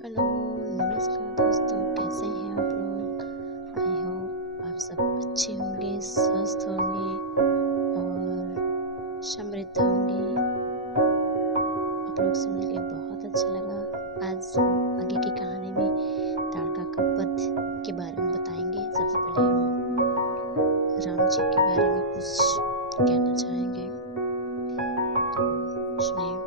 Hello, नमस्कार दोस्तों, कैसे हैं आप लोग। आई होप आप सब अच्छे होंगे, स्वस्थ होंगे और समृद्ध होंगे। आप लोग से मिलकर बहुत अच्छा लगा। आज आगे की कहानी में ताड़का का वध के बारे में बताएंगे। सबसे पहले हम राम जी के बारे में कुछ कहना चाहेंगे, तो सुनिए।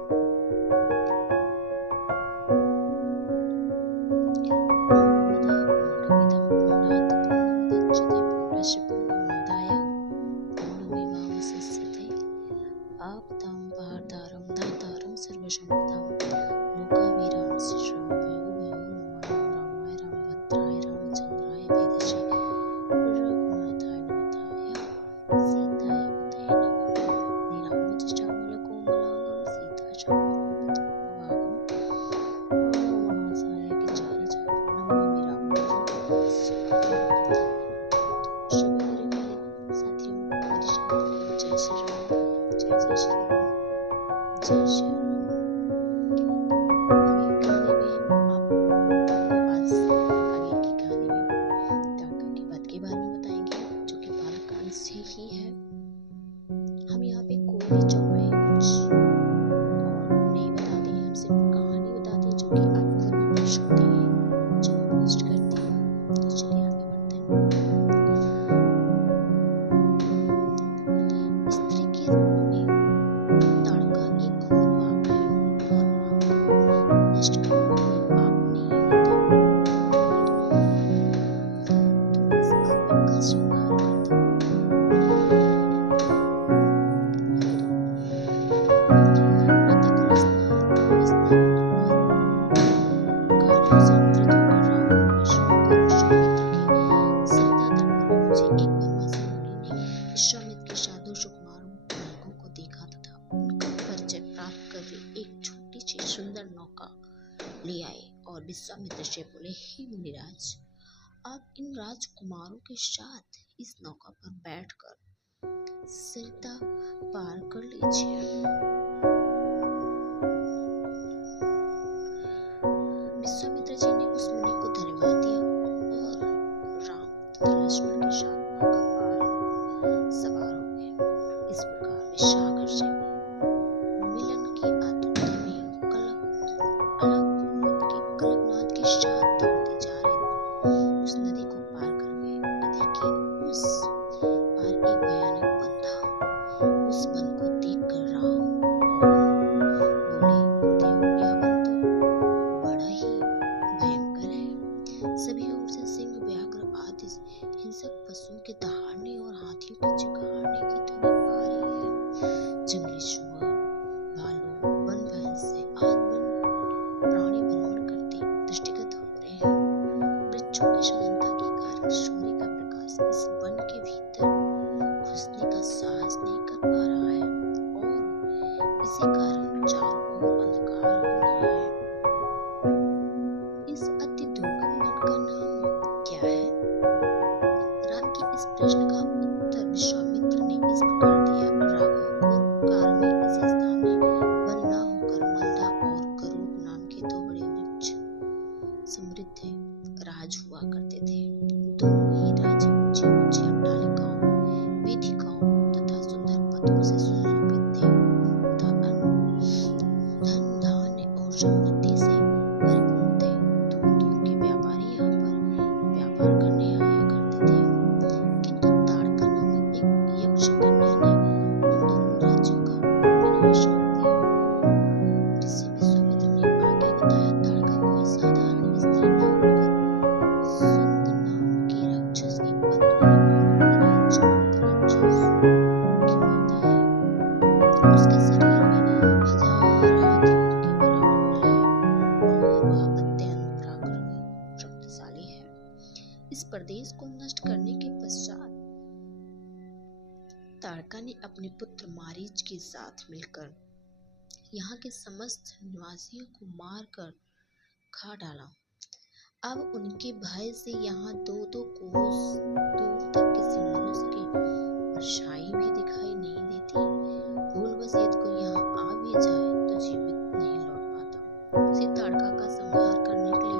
आपदां भारतारं दातारं सर्वसम्पदां लोकाभिराम श्रीराम भयो भयो रमाय रामाय रामभद्राय रामचंद्राय वेदसे रघुनाथाय नाथाय सीताय पतये नमः। नीलाम्बुजश्यामलकोमलांगं सीताशापरोपभागं महासायकचारुचापं नमामि रामभद्रं शिवहरे साथियों, मेरे साथ जय श्री राम, जय जय श्री राम, जय श्री राम। आगे की कहानी में आपको आज आगे की कहानी में ताड़का के वध के बारे में बताएंगे, जो कि बालकांड से ही है। हम यहाँ पे कोई भी चौपाई कुछ और नहीं बताते हैं, हम सिर्फ कहानी बताते हैं, जो कि आप खुद भी पढ़ सकते हैं, जो मैं पोस्ट करती हूँ। तो चलिए आगे बढ़ते हैं। स्त्री के रूप में ताड़का एक घोर पाप है, और पाप को नष्ट करना कोई पाप नहीं होता। तुम इनका श्रृंगार कर दो। प्रातःकाल स्नान कार्यों से निवृत्त होकर राम और लक्ष्मण को विश्वामित्र के सरिता तट पर पहुंचे। एक बनवासी मुनि ने विश्वामित्र के साधु सुकुमारों बालकों को देखा तथा उनका परिचय प्राप्त कर एक छोटी सी सुंदर नौका ले आए और विश्वामित्र से बोले, हे मुनिराज, आप इन राजकुमारों के साथ इस नौका पर बैठकर सरिता पार कर लीजिए। विश्वामित्र जी ने उस मुनि को धन्यवाद दिया और राम तथा लक्ष्मण के साथ नौका पर सवार हो गए। इस प्रकार वे सागर से मिलन की आतुरता में कल्पनाद के साथ दौड़ते जा रहे उस नदी को पार कर गए। नदी के उस पार एक भयानक वन था। उस वन को देखकर राम बोले, गुरुदेव, यह वन तो बड़ा ही भयंकर है। सभी ओर से सिंह, व्याघ्र आदि हिंसक पशुओं के दहाड़ने और हाथियों के चिल्लाने की ध्वनि आ रही है। जंगली सुअर, भालू, वन भैंस आदि वन प्राणी भ्रमण करते दृष्टिगत हो रहे हैं। वृक्षों की सघनता के कारण सूर्य का प्रकाश इस वन के भीतर घुसने का साहस नहीं कर पा रहा है और इसी कारण चारों ओर अंधकार हो रहा है। इस अति दुर्गम वन का नाम क्या है? राम के इस प्रश्न का उत्तर विश्वामित्र ने इस प्रकार दिया, राघव, पूर्व काल में इस स्थान में वन न होकर मलदा और करूप नाम के दो बड़े वृक्ष समृद्ध राज हुआ करते थे। दोनों ही राज्य ऊंची ऊंची अट्टालिकाओं, वेदिकाओं तथा सुंदर पथों से सुशोभित थे तथा धन धान्य और समृद्धि से परिपूर्ण थे। दूर दूर के व्यापारी यहाँ पर व्यापार करने आया करते थे। किंतु ताड़का नामक एक यक्ष कन्या ने उन दोनों राज्यों का विनाश कर दिया। ऋषि विश्वामित्र ने आगे बताया, ताड़का कोई साधारण स्त्री न होकर सुंद नाम के राक्षस की पत्नी और राजपूत राक्षस की माता है। उसके शरीर में 1000 हाथियों के बराबर बल है और वह अत्यंत पराक्रमी शक्तिशाली है। इस प्रदेश को नष्ट करने के पश्चात ताड़का ने अपने पुत्र मारीच के साथ मिलकर यहाँ के समस्त निवासियों को मारकर खा डाला। अब उनके भय से यहाँ 2-2 कोस दूर तक किसी मनुष्य की परछाई भी दिखाई नहीं देती। भूलवश यदि कोई यहाँ आ भी जाए तो जीवित नहीं लौट पाता। उसी ताड़का का संहार करने के लिए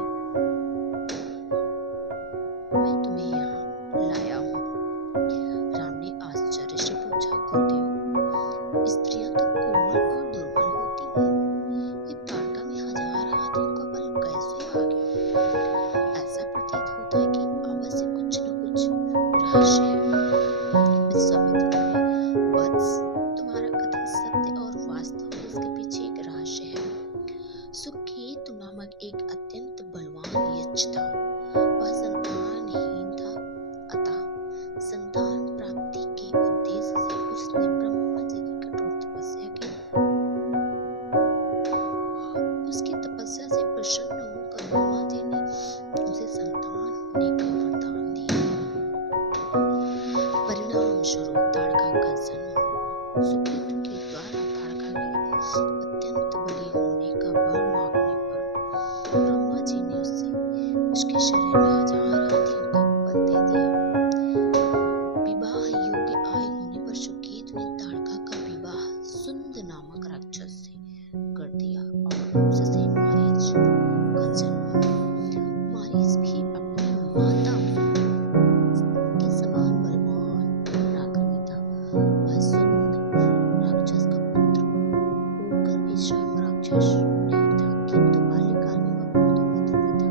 सुकेतु नामक एक अत्यंत बलवान यक्ष था। वह संतानहीन था, अतः संतान प्राप्ति के उद्देश्य से उसने ब्रह्मा जी की कठोर तपस्या की। उसकी तपस्या से प्रसन्न होकर ब्रह्मा जी ने उसे संतान होने का वरदान दिया। परिणाम स्वरूप ताड़का का जन्म हुआ। सुकेतु के द्वारा ताड़का के अत्यंत बली होने का वर मांगने पर ब्रह्मा जी ने उसके शरीर में 1000 हाथियों का बल दे दिया। विवाह योग्य आयु होने पर सुकेतु ने ताड़का का विवाह सुंद नामक राक्षस से कर दिया और उससे मारीच का जन्म हुआ। मारीच भी अपनी माता के समान बलवान पराक्रमी था। वह सुंद राक्षस का पुत्र होकर भी स्वयं राक्षस नहीं था, किंतु बाल्यकाल में वह बहुत उपद्रवी था।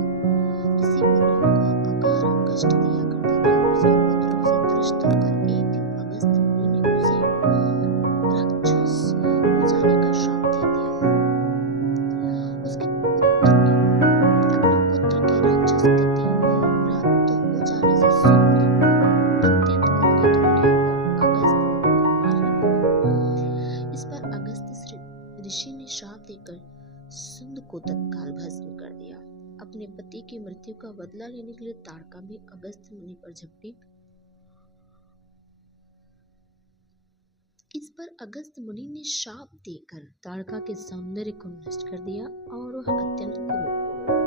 ऋषि मुनियों को अकारण कष्ट दिया करता था। उसके पुत्रों से त्रस्त होकर एक दिन अगस्त्य मुनि ने उसे राक्षस हो जाने का श्राप दे दिया। उसके अपने पुत्र के राक्षस गति प्राप्त हो जाने से सुंद अत्यंत क्रोधित हो गया और अगस्त्य मुनि को मारने लगा। इस पर अगस्त्य ऋषि ने श्राप देकर सुंद को तत्काल भस्म कर दिया। अपने पति की मृत्यु का बदला लेने के लिए ताड़का भी अगस्त्य मुनि पर झपटी। इस पर अगस्त्य मुनि ने शाप देकर ताड़का के सौंदर्य को नष्ट कर दिया और वह अत्यंत क्रूर हो गई।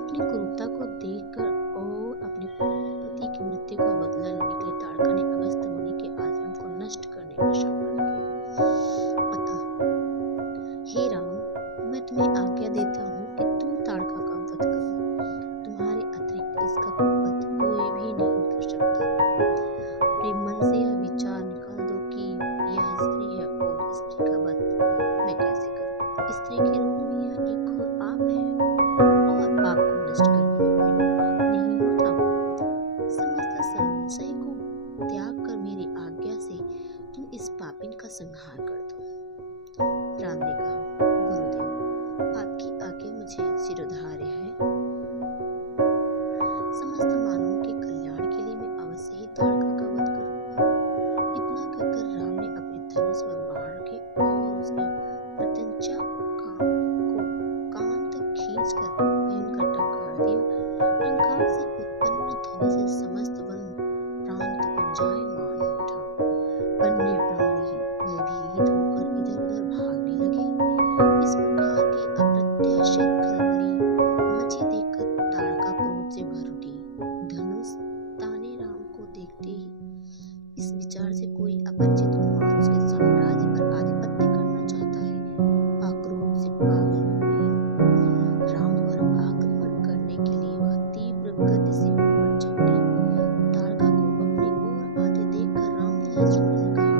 अपनी क्रूरता को देखकर और अपने पति की मृत्यु का बदला लेने के लिए ताड़का ने अगस्त्य मुनि के आश्रम को नष्ट करने का संकल्प किया। अतः हे राम, मैं तुम्हें आज्ञा देता हूँ कि तुम ताड़का का वध करो। तुम्हारे अतिरिक्त इसका वध कोई भी नहीं कर सकता। अपने मन से यह विचार निकाल दो कि यह स्त्री है और स्त्री का वध मैं कैसे करूं। स्त्री के रूप में यह एक घोर पाप है और पाप को नष्ट करने में कोई पाप नहीं होता। समस्त संशय को त्याग कर मेरी आज्ञा से तुम इस पापिन का संहार कर दो। राम ने कहा, गुरुदेव, आपकी आज्ञा मुझे शिरोधार्य है। समस्त मानवों के कल्याण के लिए मैं अवश्य ही ताड़का का वध करूंगा। इतना कहकर राम ने अपने धनुष पर बाण रखे और उसके प्रत्यंचा को कान तक खींचकर भयंकर टंकार दिया। टंकार से उत्पन्न ध्वनि से समस्त वन प्रांत गुंजायमान हो उठा। वन्य प्राणी भयभीत होकर इधर-उधर भागने लगे। इस प्रकार की अप्रत्याशित खलबली मची देखकर ताड़का क्रोध से भर उठी। धनुष ताने राम को देखते ही इस विचार से कोई अपरिचित कुमार उसके साम्राज्य पर आधिपत्य करना चाहता है, आक्रोश से पागल हो गई। राम पर आक्रमण करने के लिए वह तीव्र गति से ऊपर झपटी। ताड़का को अपनी ओर आते देखकर राम ने लक्ष्मण से कहा,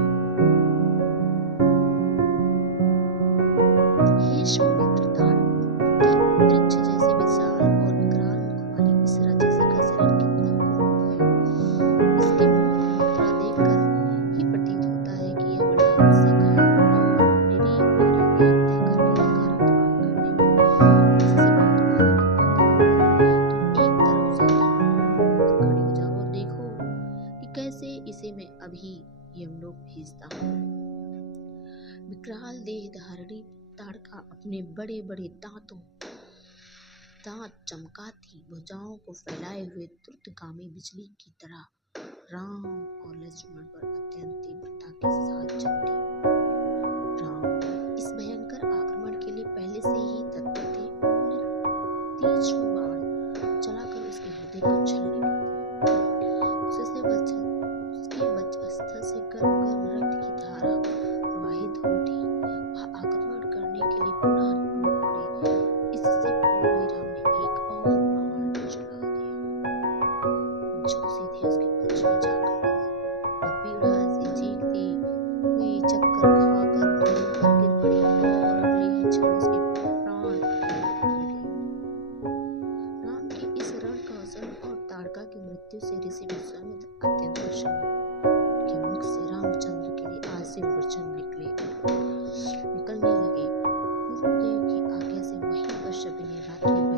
हे सौमित्र ताड़क, कि वृक्ष जैसे विशाल और विकराल मुख वाली इस राक्षसी का शरीर कितना क्रूर है। इसके मुख की मुद्रा देखकर ही प्रतीत होता है कि यह बड़ा हिंसक है और निरीह प्राणियों की हत्या करके उनका रक्तपान करने में इससे बहुत माहिर होता है। तुम एक तरफ सावधान होकर खड़े हो जाओ और देखो कि कैसे इसे मैं अभी यमलोक भेजता हूँ। विकराल देह धारिणी ताड़का अपने बड़े बड़े दांत चमकाती भुजाओं को फैलाए हुए द्रुतगामी बिजली की तरह राम और लक्ष्मण पर अत्यंत तीव्रता के साथ झपटी। राम इस भयंकर आक्रमण के लिए पहले से ही तत्पर थे। उन्होंने तीक्ष्ण बाण चलाकर उसके हृदय को छलनी कर दिया। उसके वक्षस्थल से गर्म गर्म रक्त की धारा प्रवाहित हो उठी। वह आक्रमण करने के लिए पुनः टूट पड़े। इससे पूर्व ही राम ने एक और बाण चला दिया जो सीधे उसके वक्ष में जाकर लगा। वह पीड़ा से चीखती हुई चक्कर खाकर जमीन पर गिर पड़ी और अगले ही क्षण उसके प्राण निकल गए। सभी ने रात्रि